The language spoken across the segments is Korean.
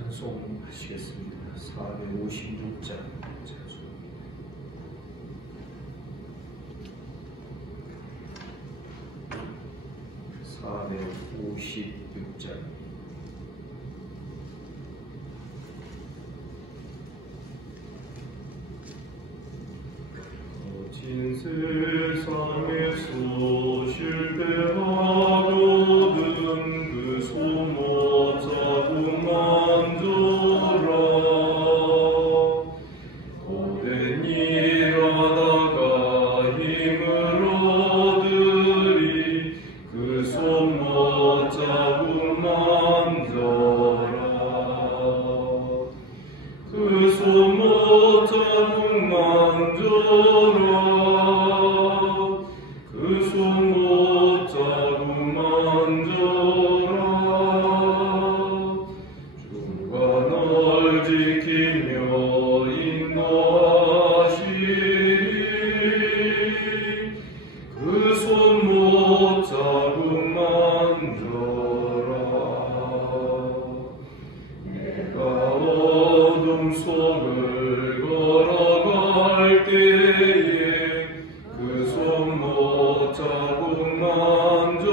찬송하시겠습니다. 456장 찬송. 거진 세상에서 실패하거든 그 소모 자국 만져라. 오랜 일하다가 힘을 얻으리 그 소모 자국 만져라. 그 소모 자국 만져라. 그 소모 자국 만져라. 주가 널 지키며 인도하시리. 그 소모 자국 만져라. 내가 어둠 속을 걸어갈 때에 그 소모 자국 만져라.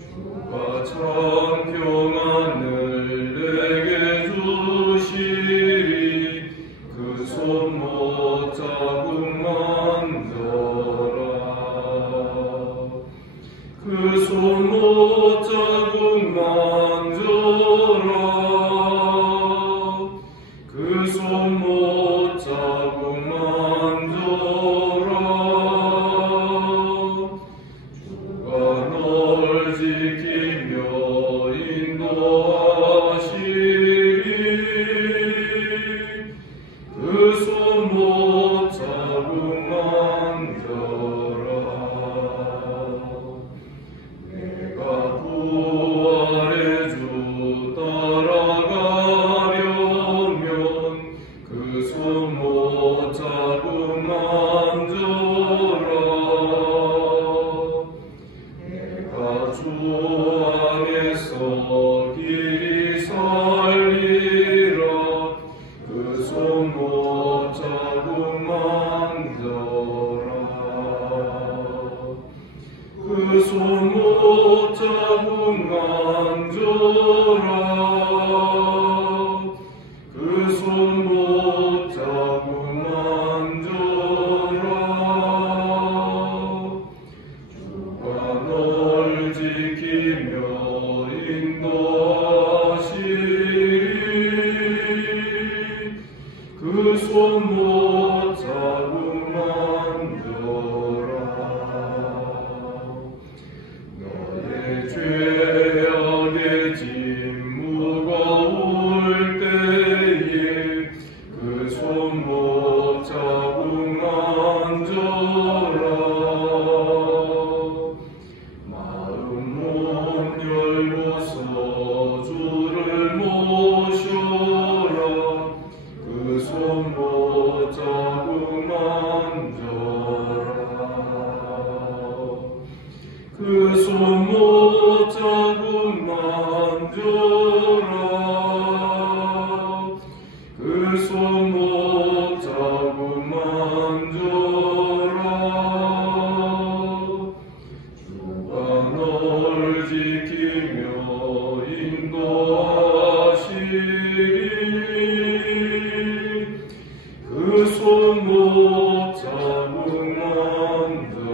주가 참 평안을 내게 주시리. 그 소모 자국 만져라. 그 소모 자국 만져라. 그 소모 자국 만져라. 주가 널 지키며 인도하시리. 그 소모 자국 만져라. 내가 부활의 주 따라가려면 그 소모 자국 만져라. 내가 주 안에서 길이 살리라. 그 소모 자국 만져라. 그 소모 자국 만져라. 그 소모 자국 만져라. 주가 널 지키며 인도하시리. 그 소모 자국 만져라. 너의 죄악의 짐 무거울 때에 그 소모 자국 만져라. 마음 문 열고서 주를 모셔라. 그 소모 자국 만져라. 그 소모 자국 만져라. 그 소모 자국 만져라. 주가 널 지키며 인도하시리. 그 소모 자국 만져라.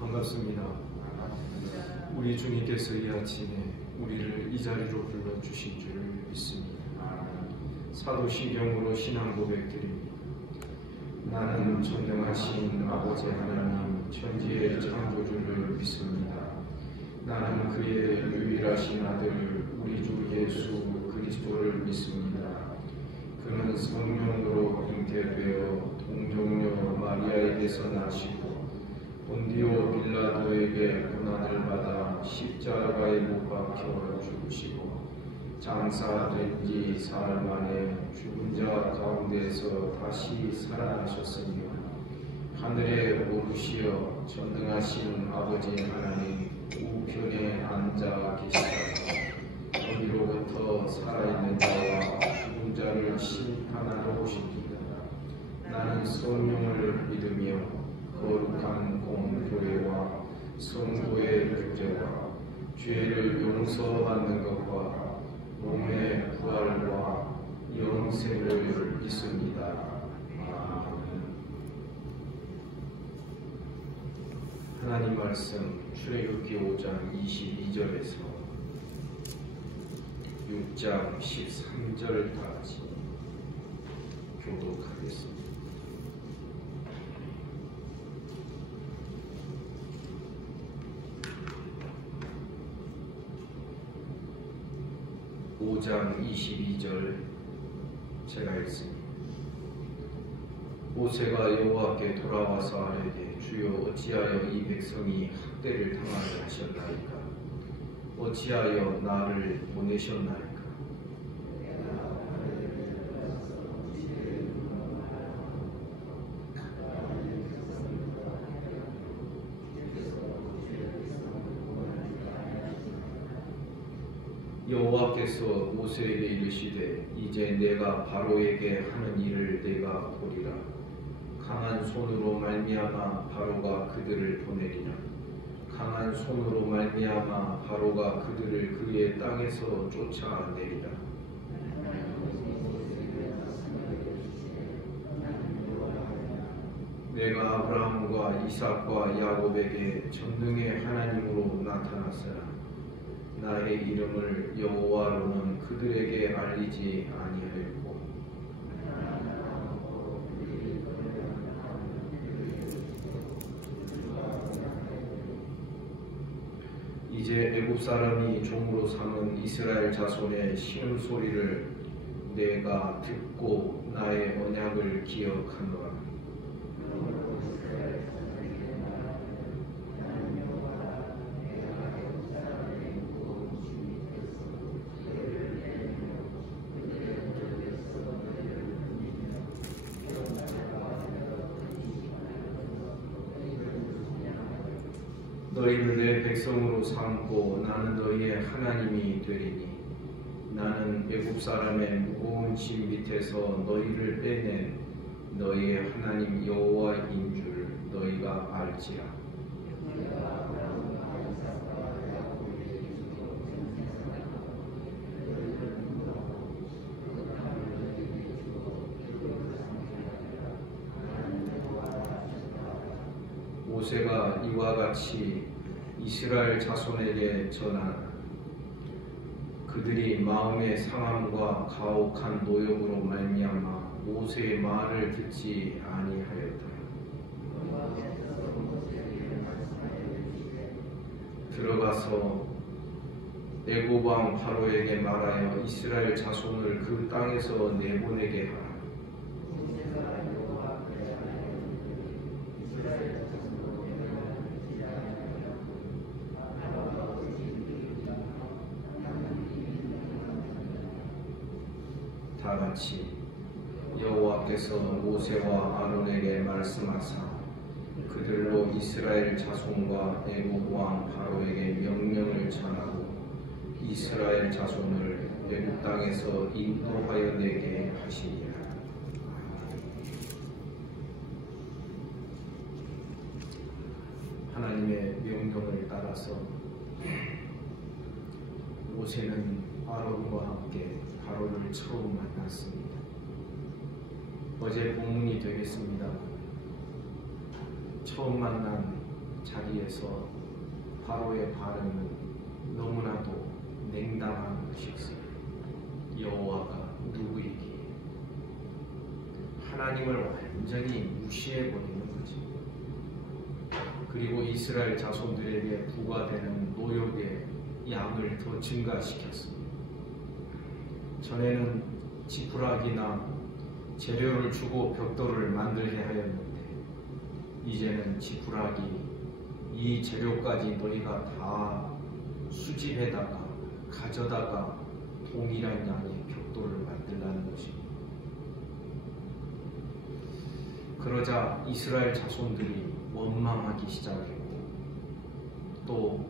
반갑습니다. 우리 주님께서 이 아침에 우리를 이 자리로 불러주신 줄 믿습니다. 사도신경으로 신앙 고백드립니다. 나는 전능하신 아버지 하나님 천지의 창조주를 믿습니다. 나는 그의 유일하신 아들 우리 주 예수 그리스도를 믿습니다. 그는 성령으로 잉태되어 동정녀 마리아에게서 나시고 본디오 빌라도에게 고난을 받아 십자가에 못 박혀 죽으시고 장사된 지 사흘 만에 죽은 자 가운데서 다시 살아나셨으며 하늘에 오르시어 전능하신 아버지 하나님 우편에 앉아 계시다가 거기로부터 살아있는 자와 죽은 자를 심판하러 오십니다. 나는 성령을 믿으며 거룩한 공교회와 성도의 교제와 죄를 용서받는 것과 몸의 부활과 영생을 믿습니다. 하나님 말씀 출애굽기 5장 22절에서 6장 13절까지 교독하겠습니다. (5장 22절) 제가 읽습니다. 모세가 여호와께 돌아와서 아뢰되 주여 어찌하여 이 백성이 학대를 당하게 하셨나이까? 어찌하여 나를 보내셨나이까? 여호와께서 모세에게 이르시되 이제 내가 바로에게 하는 일을 내가 보리라. 강한 손으로 말미암아 바로가 그들을 보내리라. 강한 손으로 말미암아 바로가 그들을 그의 땅에서 쫓아내리라. 내가 아브라함과 이삭과 야곱에게 전능의 하나님으로 나타났으나 나의 이름을 여호와로는 그들에게 알리지 아니하였고 이제 애굽 사람이 종으로 삼은 이스라엘 자손의 신음소리를 내가 듣고 나의 언약을 기억하노라. 너희를 내 백성으로 삼고 나는 너희의 하나님이 되리니 나는 애굽 사람의 무거운 짐 밑에서 너희를 빼낸 너희의 하나님 여호와인 줄 너희가 알지라. 모세가 이와 같이 이스라엘 자손에게 전하나 그들이 마음의 상함과 가혹한 노역으로 말미암아 모세의 말을 듣지 아니하였다. 들어가서 애굽 왕 바로에게 말하여 이스라엘 자손을 그 땅에서 내보내게 하라. 다같이 여호와께서 모세와 아론에게 말씀하사 그들로 이스라엘 자손과 애굽 왕 바로에게 명령을 전하고 이스라엘 자손을 애굽 땅에서 인도하여 내게 하시니라. 하나님의 명령을 따라서 모세는 아론과 함께 바로를 처음 만났습니다. 어제 본문이 되겠습니다. 처음 만난 자리에서 바로의 반응은 너무나도 냉담한 것이었습니다. 여호와가 누구이기에 하나님을 완전히 무시해버리는 거죠. 그리고 이스라엘 자손들에게 부과되는 노역의 양을 더 증가시켰습니다. 전에는 지푸라기나 재료를 주고 벽돌을 만들게 하였는데 이제는 지푸라기, 이 재료까지 너희가 다 수집해다가 가져다가 동일한 양의 벽돌을 만들라는 것입니다. 그러자 이스라엘 자손들이 원망하기 시작했고 또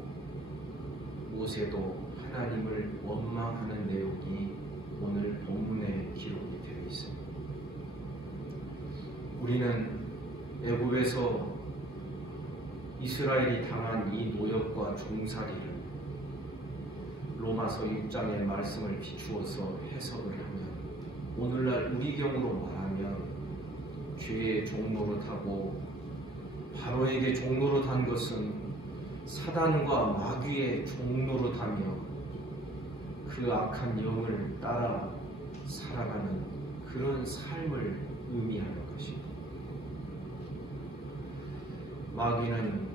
모세도 하나님을 원망하는 내용이 오늘 본문에 기록이 되어 있습니다. 우리는 애굽에서 이스라엘이 당한 이 노역과 종살이를 로마서 6장의 말씀을 비추어서 해석을 하면 오늘날 우리 경우로 말하면 죄의 종노릇하고 바로에게 종노릇한 것은 사단과 마귀의 종노릇하며 그 악한 영을 따라 살아가는 그런 삶을 의미하는 것입니다. 마귀는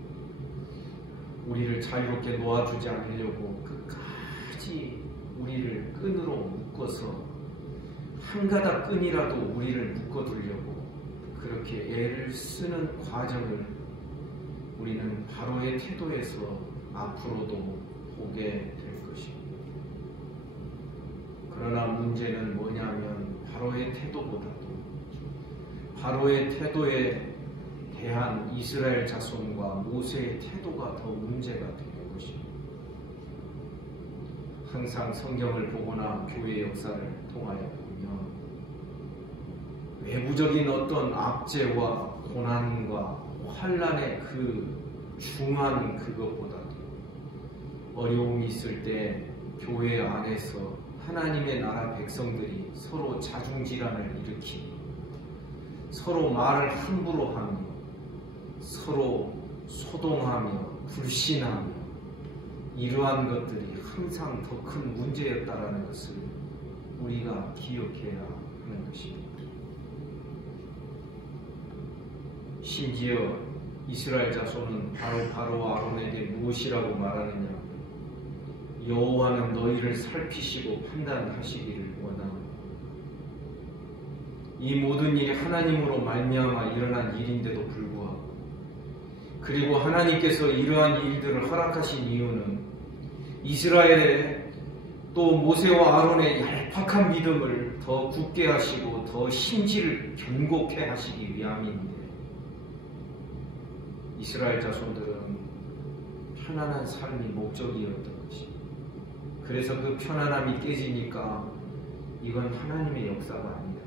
우리를 자유롭게 놓아주지 않으려고 끝까지 우리를 끈으로 묶어서 한 가닥 끈이라도 우리를 묶어두려고 그렇게 애를 쓰는 과정을 우리는 바로의 태도에서 앞으로도 보게 될 것입니다. 그러나 문제는 뭐냐면 바로의 태도보다도 바로의 태도에 대한 이스라엘 자손과 모세의 태도가 더 문제가 되는 것입니다. 항상 성경을 보거나 교회 역사를 통하여 보면 외부적인 어떤 압제와 고난과 환난의 그 중한 그것보다도 어려움이 있을 때 교회 안에서 하나님의 나라 백성들이 서로 자중질환을 일으키고 서로 말을 함부로 하며 서로 소동하며 불신하며 이러한 것들이 항상 더 큰 문제였다라는 것을 우리가 기억해야 하는 것입니다. 심지어 이스라엘 자손은 바로와 아론에게 무엇이라고 말하느냐? 여호와는 너희를 살피시고 판단하시기를 원하노라. 이 모든 일이 하나님으로 말미암아 일어난 일인데도 불구하고 그리고 하나님께서 이러한 일들을 허락하신 이유는 이스라엘의 또 모세와 아론의 얄팍한 믿음을 더 굳게 하시고 더 심지를 견고케 하시기 위함인데 이스라엘 자손들은 편안한 삶이 목적이었던 것입니다. 그래서 그 편안함이 깨지니까 이건 하나님의 역사가 아니다.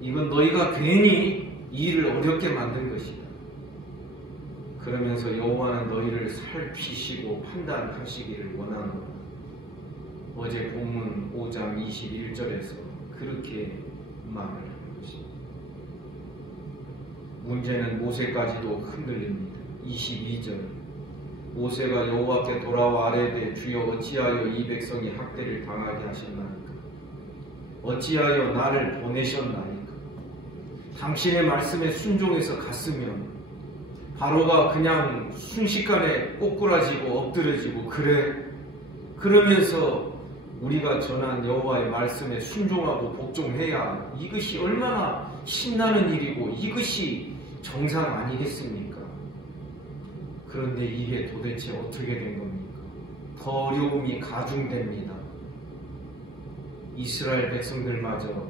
이건 너희가 괜히 이 일을 어렵게 만든 것이다. 그러면서 여호와는 너희를 살피시고 판단하시기를 원하노라. 어제 본문 5장 21절에서 그렇게 말을 하는 것입니다. 문제는 모세까지도 흔들립니다. 22절 모세가 여호와께 돌아와 아뢰되 주여 어찌하여 이 백성이 학대를 당하게 하셨나이까? 어찌하여 나를 보내셨나이까? 당신의 말씀에 순종해서 갔으면 바로가 그냥 순식간에 꼬꾸라지고 엎드려지고 그러면서 우리가 전한 여호와의 말씀에 순종하고 복종해야 이것이 얼마나 신나는 일이고 이것이 정상 아니겠습니까? 그런데 이게 도대체 어떻게 된 겁니까? 더 어려움이 가중됩니다. 이스라엘 백성들마저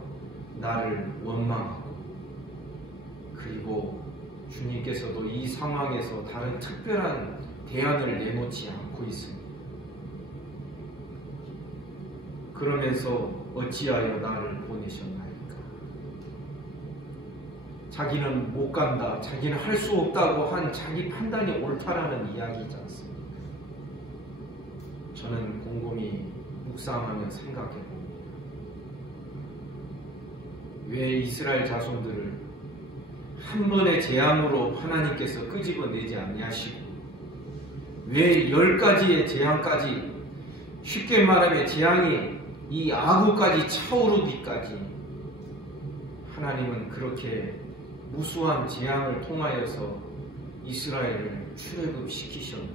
나를 원망하고 그리고 주님께서도 이 상황에서 다른 특별한 대안을 내놓지 않고 있습니다. 그러면서 어찌하여 나를 보내셨나이까? 자기는 못 간다, 자기는 할 수 없다고 한 자기 판단이 옳다라는 이야기이지 않습니까? 저는 곰곰이 묵상하며 생각해 봅니다. 왜 이스라엘 자손들을 한 번의 재앙으로 하나님께서 끄집어내지 아니하시고 왜 10가지의 재앙까지 쉽게 말하면 재앙이 이 아구까지 차오르기까지 하나님은 그렇게 무수한 재앙을 통하여서 이스라엘을 출애굽시키셨습니다.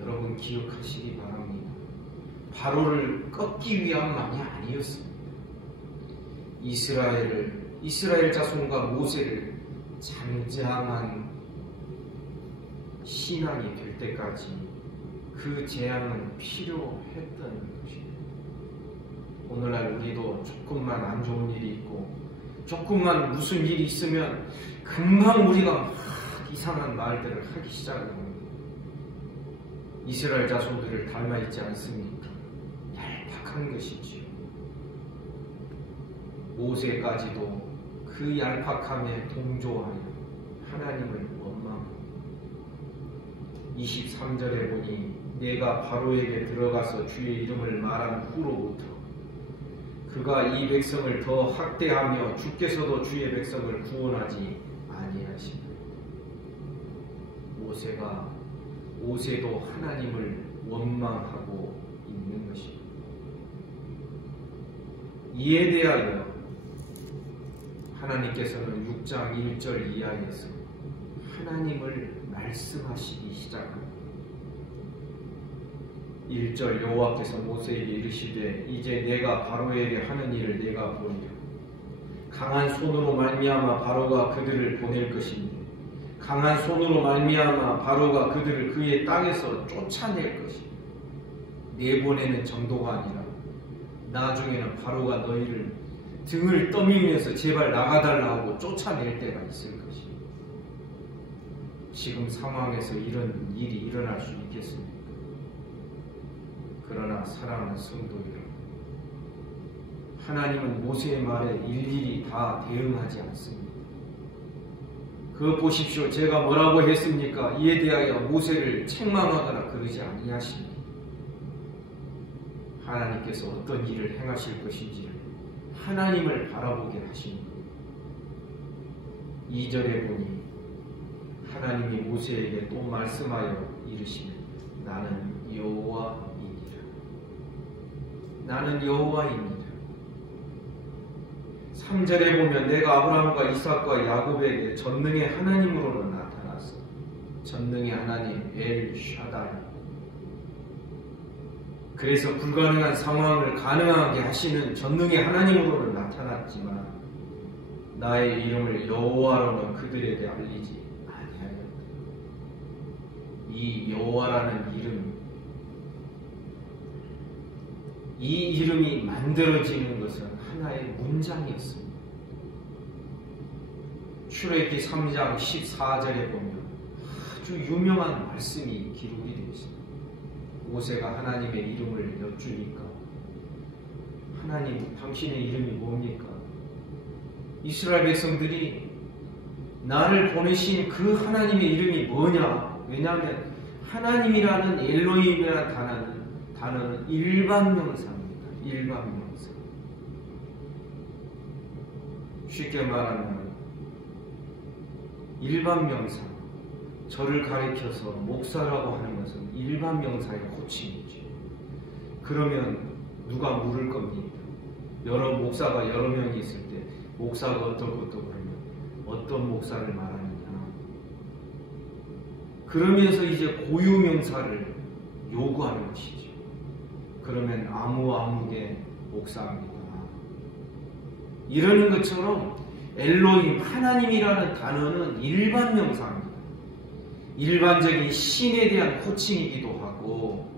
여러분 기억하시기 바랍니다. 바로를 꺾기 위함만이 아니었습니다. 이스라엘 자손과 모세를 잠잠한 신앙이 될 때까지 그 재앙은 필요했던 것입니다. 오늘날 우리도 조금만 안 좋은 일이 있고 조금만 무슨 일이 있으면 금방 우리가 막 이상한 말들을 하기 시작합니다. 이스라엘 자손들을 닮아 있지 않습니까? 얄팍한 것이지요. 모세까지도 그 얄팍함에 동조하여 하나님을 원망합니다. 23절에 보니 내가 바로에게 들어가서 주의 이름을 말한 후로부터 그가 이 백성을 더 학대하며 주께서도 주의 백성을 구원하지 아니하시니라. 모세도 하나님을 원망하고 있는 것입니다. 이에 대하여 하나님께서는 6장 1절 이하에서 하나님을 말씀하시기 시작합니다. 1절 여호와께서 모세에게 이르시되 이제 내가 바로에게 하는 일을 내가 보리라. 강한 손으로 말미암아 바로가 그들을 보낼 것인데 강한 손으로 말미암아 바로가 그들을 그의 땅에서 쫓아낼 것이다. 내보내는 정도가 아니라 나중에는 바로가 너희를 등을 떠밀면서 제발 나가달라 하고 쫓아낼 때가 있을 것이다. 지금 상황에서 이런 일이 일어날 수 있겠습니까? 그러나 사랑하는 성도 여러분, 하나님은 모세의 말에 일일이 다 대응하지 않습니다. 그거 보십시오. 제가 뭐라고 했습니까? 이에 대하여 모세를 책망하거나 그러지 아니하십니다. 하나님께서 어떤 일을 행하실 것인지를 하나님을 바라보게 하십니다. 2절에 보니 하나님이 모세에게 또 말씀하여 이르시면 나는 여호와이니라. 나는 여호와이니라. 3절에 보면 내가 아브라함과 이삭과 야곱에게 전능의 하나님으로는 나타났어. 전능의 하나님 엘 샤다이. 그래서 불가능한 상황을 가능하게 하시는 전능의 하나님으로는 나타났지만 나의 이름을 여호와로는 그들에게 알리지 아니하였다. 이 여호와라는 이 이름이 만들어지는 것은 하나의 문장이었습니다. 출애굽기 3장 14절에 보면 아주 유명한 말씀이 기록이 되어 있습니다. 모세가 하나님의 이름을 여쭈니까 하나님 당신의 이름이 뭡니까? 이스라엘 백성들이 나를 보내신 그 하나님의 이름이 뭐냐? 왜냐하면 하나님이라는 엘로힘이라는 단어는 일반 명사입니다. 일반 명사. 쉽게 말하면 일반 명사. 저를 가리켜서 목사라고 하는 것은 일반 명사의 호칭이죠. 그러면 누가 물을 겁니까? 목사가 여러 명이 있을 때 목사가 어떻고 그러면 어떤 목사를 말하느냐. 그러면서 이제 고유명사를 요구하는 것이죠. 그러면 아무개 목사입니다. 이러는 것처럼 엘로힘 하나님이라는 단어는 일반 명사입니다. 일반적인 신에 대한 호칭이기도 하고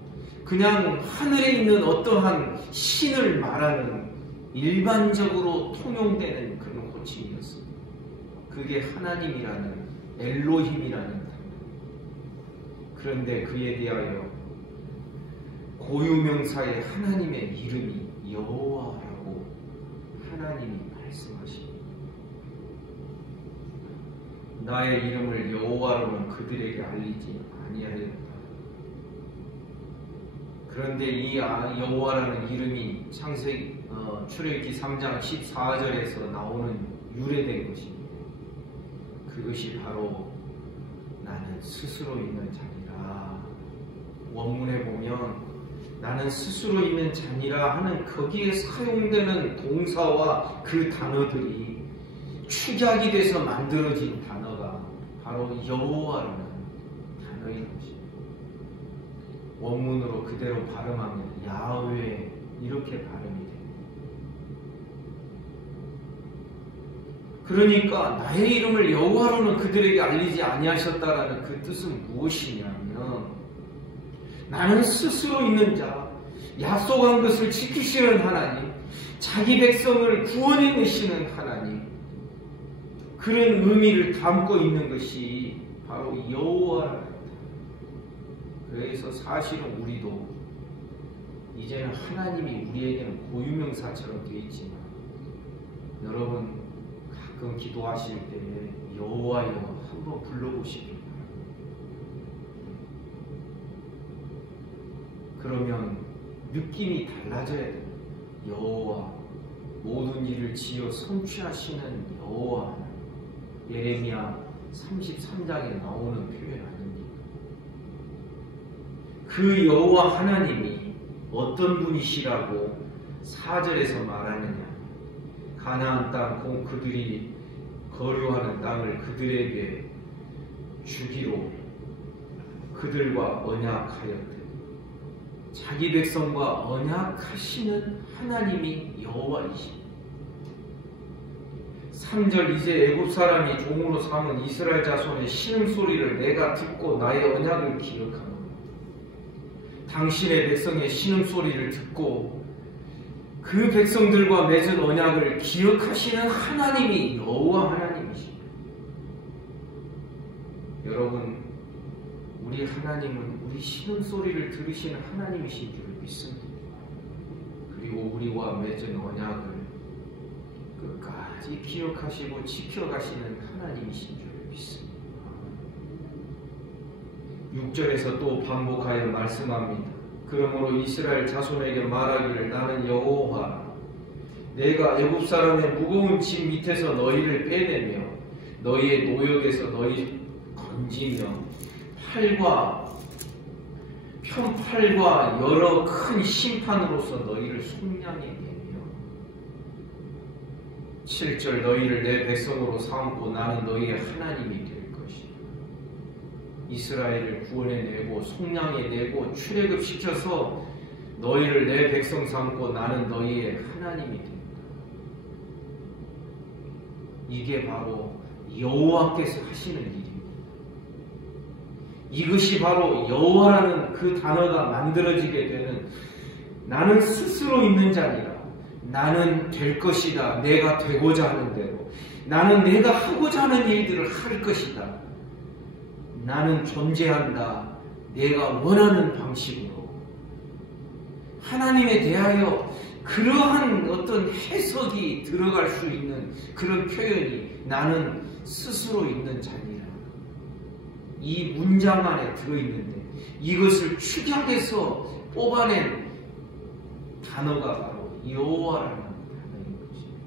그냥 하늘에 있는 어떠한 신을 말하는 일반적으로 통용되는 그런 호칭이었습니다. 그게 하나님이라는 엘로힘이라는 단어. 그런데 그에 대하여 고유명사의 하나님의 이름이 여호와라고 하나님이 말씀하십니다. 나의 이름을 여호와로는 그들에게 알리지 아니하였다. 그런데 이 여호와라는 이름이 출애굽기 3장 14절에서 나오는 유래된 것입니다. 그것이 바로 나는 스스로 있는 자니라. 원문에 보면 나는 스스로 있는 자니라 하는 거기에 사용되는 동사와 그 단어들이 축약이 돼서 만들어진 단어가 바로 여호와라는 단어인 것입니다. 원문으로 그대로 발음하면 야훼 이렇게 발음이 됩니다. 그러니까 나의 이름을 여호와로는 그들에게 알리지 아니하셨다라는 그 뜻은 무엇이냐면 나는 스스로 있는 자, 약속한 것을 지키시는 하나님, 자기 백성을 구원해 내시는 하나님, 그런 의미를 담고 있는 것이 바로 여호와랍니다. 그래서 사실은 우리도 이제는 하나님이 우리에게는 고유명사처럼 되어 있지만, 여러분 가끔 기도하실 때 여호와여 한번 불러보시기 바랍니다. 그러면 느낌이 달라져야 돼요. 여호와, 모든 일을 지어 성취하시는 여호와. 예레미야 33장에 나오는 표현 아닙니까? 그 여호와 하나님이 어떤 분이시라고 4절에서 말하느냐? 가나안 땅 그들이 거류하는 땅을 그들에게 주기로 그들과 언약하였대. 자기 백성과 언약하시는 하나님이 여호와이십니다. 3절 이제 애굽 사람이 종으로 삼은 이스라엘 자손의 신음소리를 내가 듣고 나의 언약을 기억하노라. 당신의 백성의 신음소리를 듣고 그 백성들과 맺은 언약을 기억하시는 하나님이 여호와 하나님이십니다. 여러분, 우리 하나님은 우리 신음소리를 들으시는 하나님이신 줄 믿습니다. 그리고 우리와 맺은 언약을 끝까지 기억하시고 지켜가시는 하나님이신 줄 믿습니다. 6절에서 또 반복하여 말씀합니다. 그러므로 이스라엘 자손에게 말하기를 나는 여호와 내가 애굽 사람의 무거운 짐 밑에서 너희를 빼내며 너희의 노역에서 너희 건지며 편팔과 여러 큰 심판으로서 너희를 속량해 내며 7절 너희를 내 백성으로 삼고 나는 너희의 하나님이 될 것이다. 이스라엘을 구원해내고 속량해내고 출애굽시켜서 너희를 내 백성 삼고 나는 너희의 하나님이 된다. 이게 바로 여호와께서 하시는 일입니다. 이것이 바로 여호와라는 그 단어가 만들어지게 되는, 나는 스스로 있는 자니라. 나는 될 것이다. 내가 되고자 하는 대로. 나는 내가 하고자 하는 일들을 할 것이다. 나는 존재한다. 내가 원하는 방식으로. 하나님에 대하여 그러한 어떤 해석이 들어갈 수 있는 그런 표현이 나는 스스로 있는 자니라. 이 문장 안에 들어있는데 이것을 축약해서 뽑아낸 단어가 바로 여호와라는 단어인 것입니다.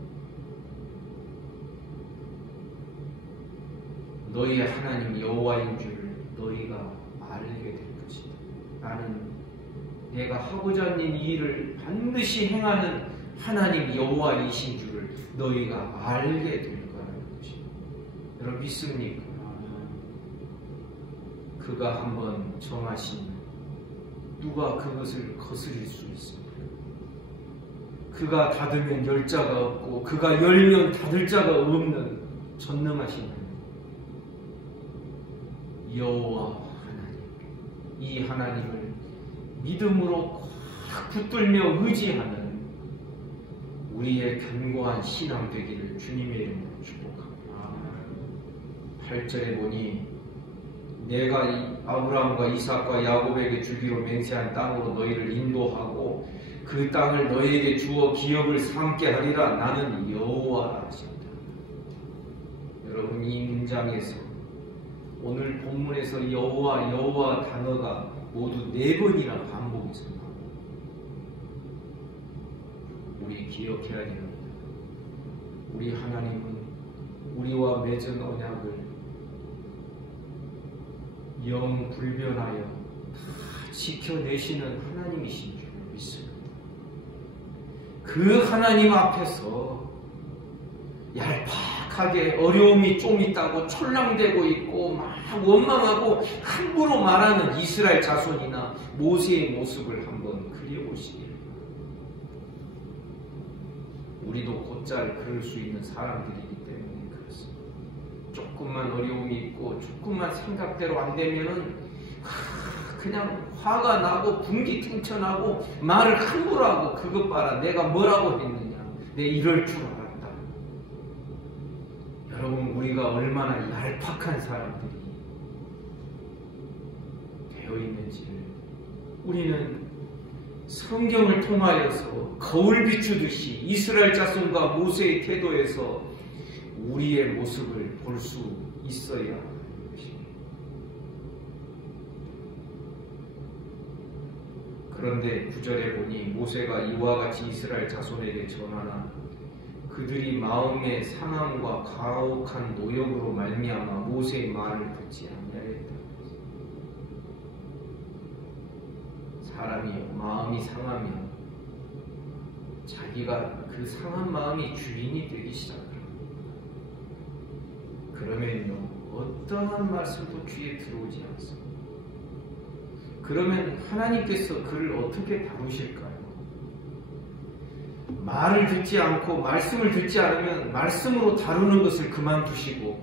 너희의 하나님 여호와인 줄 너희가 알게 될 것이다. 나는 내가 하고자 하는 일을 반드시 행하는 하나님 여호와이신 줄을 너희가 알게 될 거라는 것입니다. 여러분 믿습니까? 그가 한번 정하시면 누가 그것을 거스릴 수 있습니까? 그가 닫으면 열 자가 없고 그가 열면 닫을 자가 없는 전능하신 하나님 여호와 하나님, 이 하나님을 믿음으로 꽉 붙들며 의지하는 우리의 견고한 신앙 되기를 주님의 이름으로 축복합니다. 8절에 보니 내가 아브라함과 이삭과 야곱에게 주기로 맹세한 땅으로 너희를 인도하고 그 땅을 너희에게 주어 기업을 삼게 하리라. 나는 여호와라 하신다. 여러분 이 문장에서 오늘 본문에서 여호와 단어가 모두 4번이나 반복해서 나옵니다. 우리 기억해야 됩니다. 우리 하나님은 우리와 맺은 언약을 영불변하여 다 지켜내시는 하나님이신 줄 믿습니다. 그 하나님 앞에서 얄팍하게 어려움이 좀 있다고 촐랑대고 있고 막 원망하고 함부로 말하는 이스라엘 자손이나 모세의 모습을 한번 그려보시길. 우리도 곧잘 그럴 수 있는 사람들이기 때문에 그렇습니다. 조금만 어려움이 있고 조금만 생각대로 안 되면은 그냥 화가 나고 분기탱천하고 말을 함부로 하고 그것 봐라 내가 뭐라고 했느냐 내 이럴 줄 알았다. 여러분, 우리가 얼마나 얄팍한 사람들이 되어 있는지를 우리는 성경을 통하여서 거울 비추듯이 이스라엘 자손과 모세의 태도에서 우리의 모습을 볼 수 있어야 하는 것입니다. 그런데 9절에 보니 모세가 이와 같이 이스라엘 자손에게 전하나 그들이 마음의 상함과 가혹한 노역으로 말미암아 모세의 말을 듣지 아니하였다. 사람이 마음이 상하면 자기가 그 상한 마음이 주인이 되기 시작합니다. 그러면요, 어떠한 말씀도 귀에 들어오지 않습니다. 그러면 하나님께서 그를 어떻게 다루실까요? 말을 듣지 않고 말씀을 듣지 않으면 말씀으로 다루는 것을 그만두시고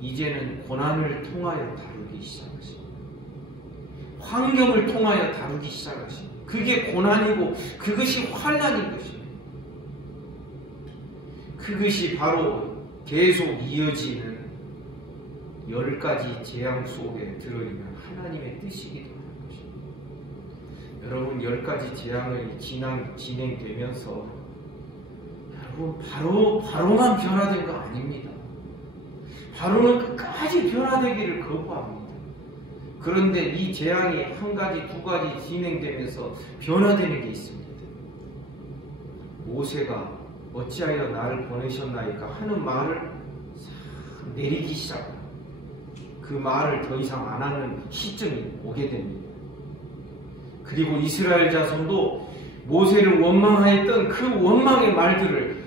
이제는 고난을 통하여 다루기 시작하십니다. 환경을 통하여 다루기 시작하십니다. 그게 고난이고 그것이 환난인 것입니다. 그것이 바로 계속 이어지는 10가지 재앙 속에 들어있는 하나님의 뜻이기도 하는 것입니다. 여러분, 10가지 재앙이 진행되면서 여러분 바로만 변화된 거 아닙니다. 바로는 끝까지 변화되기를 거부합니다. 그런데 이 재앙이 한 가지, 두 가지 진행되면서 변화되는 게 있습니다. 모세가 어찌하여 나를 보내셨나이까 하는 말을 내리기 시작합니다. 그 말을 더 이상 안 하는 시점이 오게 됩니다. 그리고 이스라엘 자손도 모세를 원망하였던 그 원망의 말들을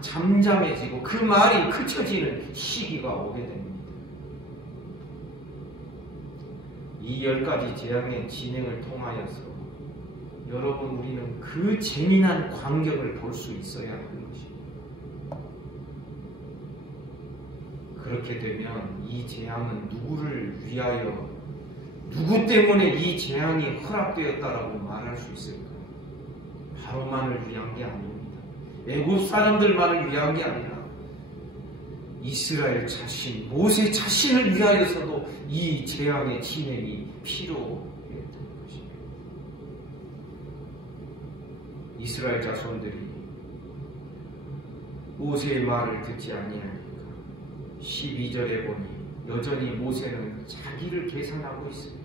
잠잠해지고 그 말이 그쳐지는 시기가 오게 됩니다. 이 10가지 재앙의 진행을 통하여서 여러분, 우리는 그 재미난 광경을 볼 수 있어야 하는 것입니다. 그렇게 되면 이 재앙은 누구를 위하여, 누구 때문에 이 재앙이 허락되었다라고 말할 수 있을까요? 바로만을 위한 게 아닙니다. 애굽 사람들만을 위한 게 아니라 이스라엘 자신, 모세 자신을 위하여서도 이 재앙의 진행이 필요했던 것입니다. 이스라엘 자손들이 모세의 말을 듣지 아니하니까 12절에 보니 여전히 모세는 자기를 계산하고 있습니다.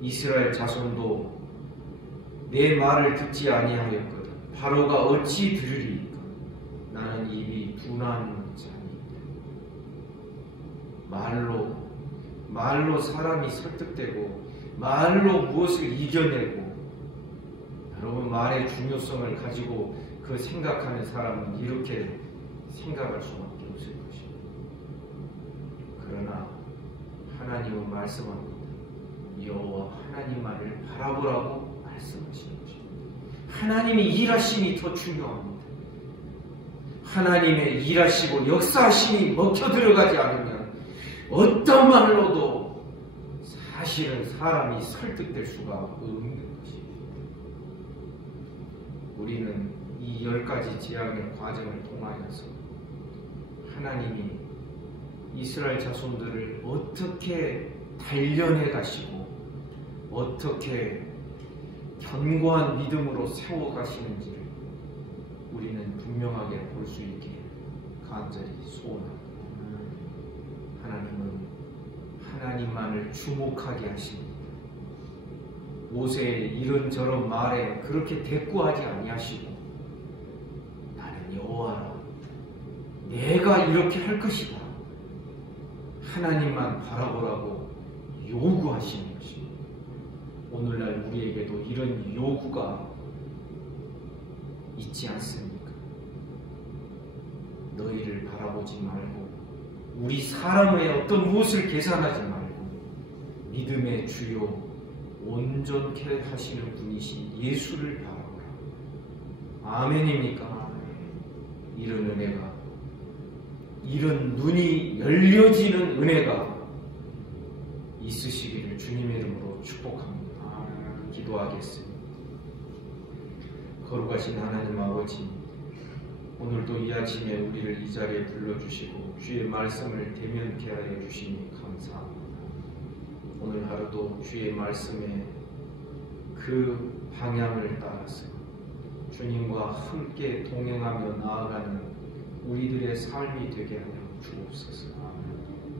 이스라엘 자손도 내 말을 듣지 아니하였거든 바로가 어찌 들으리이까? 나는 입이 둔한 자니이다. 말로 사람이 설득되고 말로 무엇을 이겨내고, 여러분, 말의 중요성을 가지고 그 생각하는 사람은 이렇게 생각할 수밖에 없을 것입니다. 그러나 하나님은 말씀합니다. 여호와 하나님만을 바라보라고 말씀하시는 것입니다. 하나님이 일하심이 더 중요합니다. 하나님의 일하시고 역사하심이 먹혀 들어가지 않으면 어떤 말로도 사실은 사람이 설득될 수가 없는 것입니다. 우리는 이 10가지 재앙의 과정을 통하여서 하나님이 이스라엘 자손들을 어떻게 단련해 가시고 어떻게 견고한 믿음으로 세워 가시는지를 우리는 분명하게 볼 수 있게 간절히 소원합니다. 하나님은 하나님만을 주목하게 하십니다. 모세의 이런저런 말에 그렇게 대꾸하지 아니하시고 나는 여호와라, 내가 이렇게 할 것이다, 하나님만 바라보라고 요구하시는 것입니다. 오늘날 우리에게도 이런 요구가 있지 않습니까? 너희를 바라보지 말고 우리 사람의 어떤 무엇을 계산하지 말고 믿음의 주요 온전케 하시는 분이신 예수를 바라보라. 아멘입니까? 이런 은혜가, 이런 눈이 열려지는 은혜가 있으시기를 주님의 이름으로 축복합니다. 기도하겠습니다. 거룩하신 하나님 아버지, 오늘도 이 아침에 우리를 이 자리에 불러주시고 주의 말씀을 대면케 하여 주시니 감사합니다. 오늘 하루도 주의 말씀에 그 방향을 따라서 주님과 함께 동행하며 나아가는 우리들의 삶이 되게 하여 주옵소서.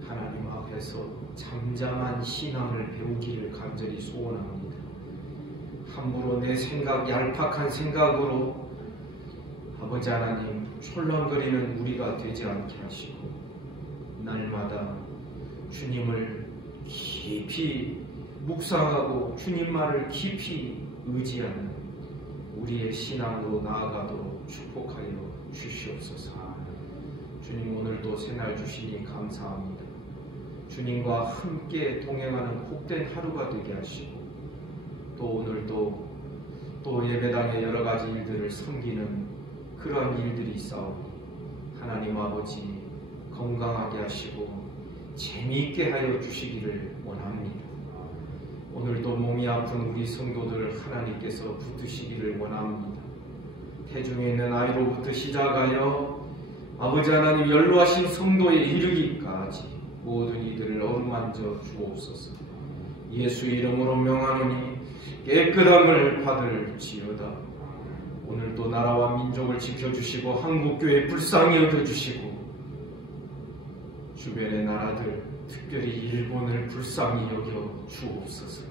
하나님 앞에서 잠잠한 신앙을 배우기를 간절히 소원합니다. 함부로 내 생각, 얄팍한 생각으로 아버지 하나님 촐랑거리는 우리가 되지 않게 하시고 날마다 주님을 깊이 묵상하고 주님 말을 깊이 의지하는 우리의 신앙으로 나아가도록 축복하여 주시옵소서. 주님, 오늘도 새날 주시니 감사합니다. 주님과 함께 동행하는 복된 하루가 되게 하시고 또 오늘도 또 예배당의 여러 가지 일들을 섬기는 그러한 일들이 있사오니 하나님 아버지 건강하게 하시고 재미있게 하여 주시기를 원합니다. 오늘도 몸이 아픈 우리 성도들 하나님께서 붙드시기를 원합니다. 태중에 있는 아이로부터 시작하여 아버지 하나님 연로하신 성도에 이르기까지 모든 이들을 어루만져 주옵소서. 예수 이름으로 명하노니 깨끗함을 받을지어다. 오늘도 나라와 민족을 지켜주시고 한국교회 불쌍히 여겨주시고 주변의 나라들 특별히 일본을 불쌍히 여겨 주옵소서.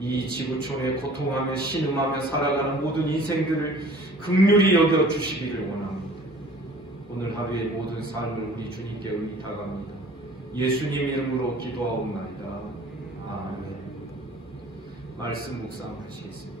이 지구촌에 고통하며 신음하며 살아가는 모든 인생들을 긍휼히 여겨 주시기를 원합니다. 오늘 하루의 모든 삶을 우리 주님께 의탁합니다. 예수님 이름으로 기도하옵나이다. 아멘. 말씀 묵상하시겠습니다.